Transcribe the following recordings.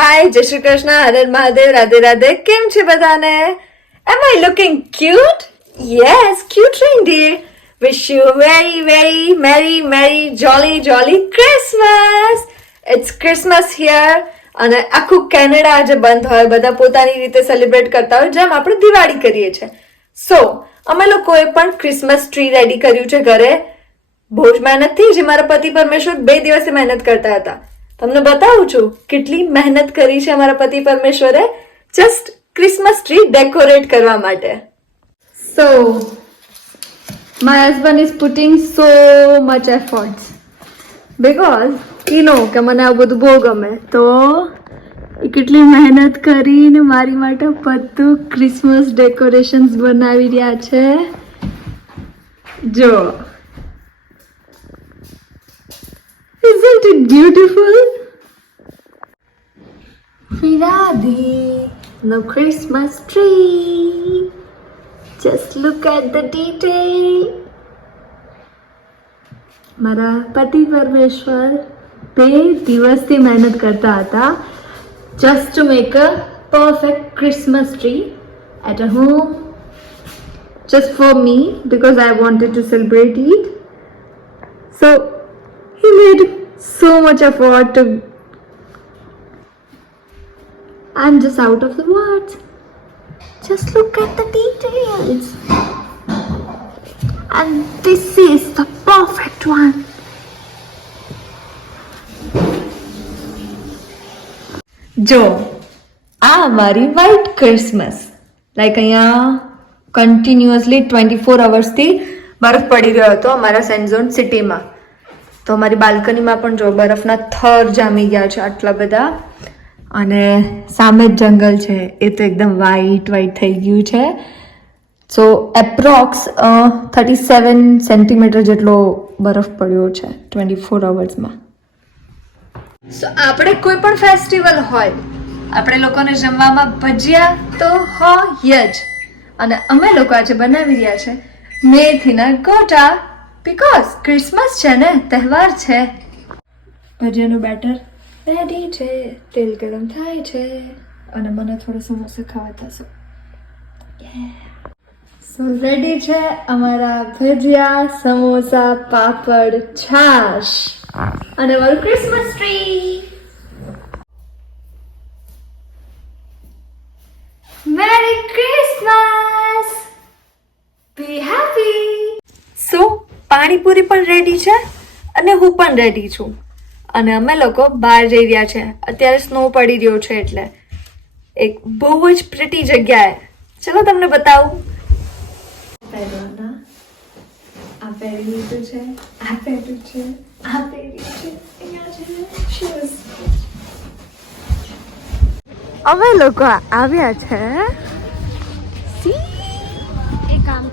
હાય, જય શ્રી કૃષ્ણ, હરે મહાદેવ, રાધે રાધે. કેમ છે બધાને? Am I looking cute yes cute reindeer ડી you a very merry merry jolly jolly Christmas it's Christmas here અને આખું કેનેડા આજે બંધ હોય, બધા પોતાની રીતે સેલિબ્રેટ કરતા હોય, જેમ આપણે દિવાળી કરીએ છીએ. સો અમે લોકોએ પણ ક્રિસમસ ટ્રી રેડી કર્યું છે ઘરે. બહુ જ મહેનતથી જે મારા પતિ પરમેશ્વર બે દિવસે મહેનત કરતા હતા. તમને બતાવું છું કેટલી મહેનત કરી છે અમારા પતિ પરમેશ્વરે જસ્ટ ક્રિસમસ ટ્રી ડેકોરેટ કરવા માટે. So my husband is putting so much efforts because he know કે મને આ બધું બહુ ગમે. તો કેટલી મહેનત કરીને મારી માટે બધું ક્રિસમસ ડેકોરેશન્સ બનાવી રહ્યા છે. જો it beautiful? Firadi, no Christmas tree. Just look at the detail. મારા પતિ પરમેશ્વર બે દિવસથી મહેનત કરતા હતા just to make a perfect Christmas tree at a home just for me because I wanted to celebrate it. So he made so much effort to. I'm just out of the words. Just look at the details. And this is the perfect one. જો આ મારી white Christmas like અહીંયા continuously twenty four અવર્સથી બરફ પડી રહ્યો હતો અમારા સેન્ઝોન સિટીમાં તો અમારી બાલ્કનીમાં પણ જો બરફના થર જામી ગયા છે આટલા બધા. અને સામે જ જંગલ છે. એ તો એકદમ વાઈટ વાઈટ થઈ ગયું છે. So approx thirty seven centimetre જેટલો બરફ પડ્યો છે ટ્વેન્ટી ફોર અવર્સમાં સો આપણે કોઈ પણ ફેસ્ટિવલ હોય, આપણે લોકોને જમવામાં ભજીયા તો હોય જ. અને અમે લોકો આજે બનાવી રહ્યા છે મેથીના ગોટા. બીકોઝ ક્રિસમસ છે ને તહેવાર છે ભજીયાનું બેટર રેડી છે તેલ ગરમ થાય છે અને મને થોડો સમોસા ખાવા થશે સો રેડી છે અમારા ભજીયા સમોસા પાપડ છાશ અને અમારું Christmas tree merry Christmas be happy so panipuri પણ રેડી છે અને હું પણ રેડી છું. અને અમે લોકો બહાર જઈ રહ્યા છે. અત્યારે સ્નો પડી રહ્યો છે એટલે. એક બહુ જ પ્રિટી જગ્યાએ. ચલો તમને બતાવું. અમે લોકો આવ્યા છે. એ કામ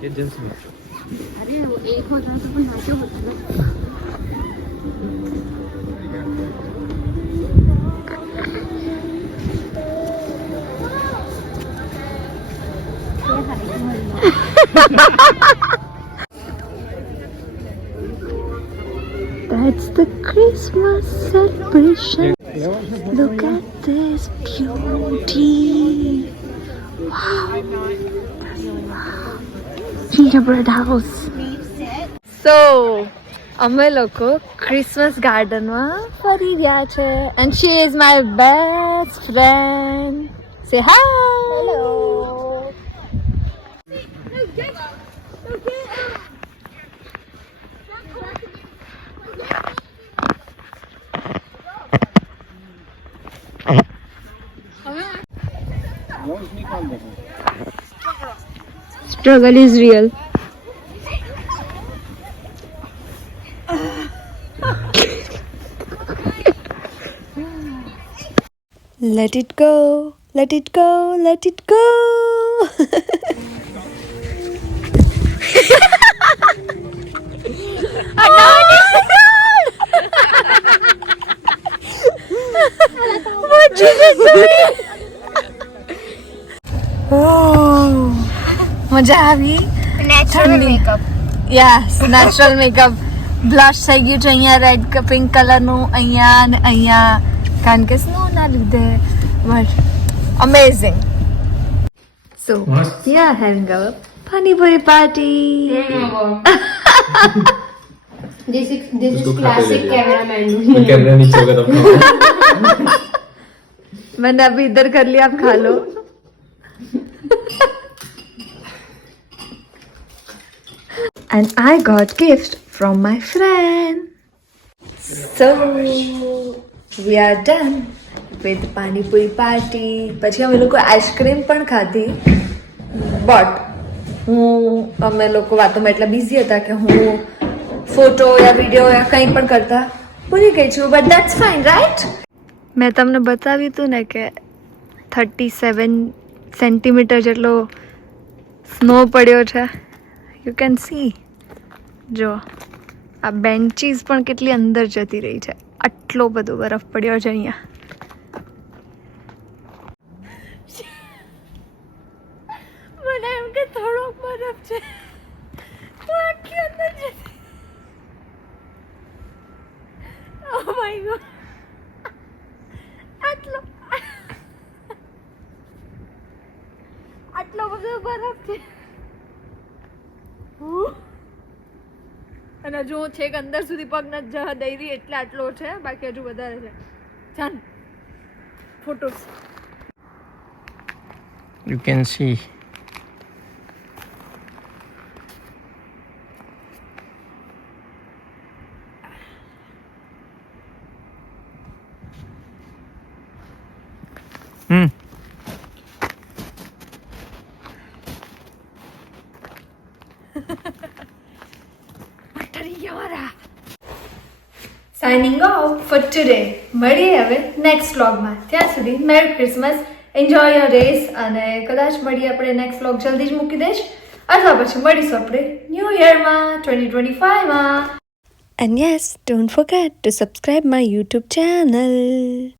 કે अरे वो एक होता तो अपन नाचो होता ना That's the Christmas celebration. Look at this beauty. Wow. wow. Gingerbread house. So, અમે લોકો ક્રિસમસ ગાર્ડનમાં ફરી ગયા છે and she is my best friend say hi hello struggle is real. Let it go. Let it go. Let it go મજા આવી natural makeup yes natural makeup blush થઈ ગયું છે અહીંયા રેડ પિંક કલરનું અહીંયા ને અહીંયા કારણ કે સ્નોના લીધે બટ અમેઝિંગ સો મસ્ત. Yeah having a panipuri party This is this is उसको खाते classic ले लिया। cameraman. मैं कैमरा नीचे होगा तब खाऊंगा। मैंने अभी इधर कर लिया आप खा लो and I got gift from my friend. So, we are done with Puri party. પછી અમે લોકો આઈસ્ક્રીમ પણ ખાધી બટ હું, અમે લોકો વાતોમાં એટલા બિઝી હતા કે હું ફોટો યા વીડિયો યા કંઈ પણ કરતા ભૂલી ગઈ છું બટ દેટ્સ ફાઇન રાઈટ મેં તમને બતાવ્યું હતું ને કે થર્ટી સેવન સેન્ટીમીટર જેટલો સ્નો પડ્યો છે યુ કેન સી જો આ બેન્ચીસ પણ કેટલી અંદર જતી રહી છે આટલો બધો બરફ પડ્યો છે અહીંયા મને એમ કે થોડોક બરફ છે તો આટલી અંદર જતી ઓ માય ગોડ આટલો આટલો બધો બરફ છે ઉહ. અને હજુ છેક અંદર સુધી પગ ન જવા દઈ રહી, એટલે આટલો છે, બાકી હજુ વધારે છે. ચાલ photos. You can see. Signing off for today મળીએ હવે નેક્સ્ટ વ્લોગમાં ત્યાં સુધી merry Christmas enjoy your race અને કદાચ મળીએ આપણે નેક્સ્ટ વ્લોગ જલ્દી જ મૂકી દઈશ. અથવા પછી મળીશું આપણે ન્યૂ યરમાં ટ્વેન્ટી ટ્વેન્ટી ફાઈવમાં And yes, don't forget to subscribe my YouTube channel.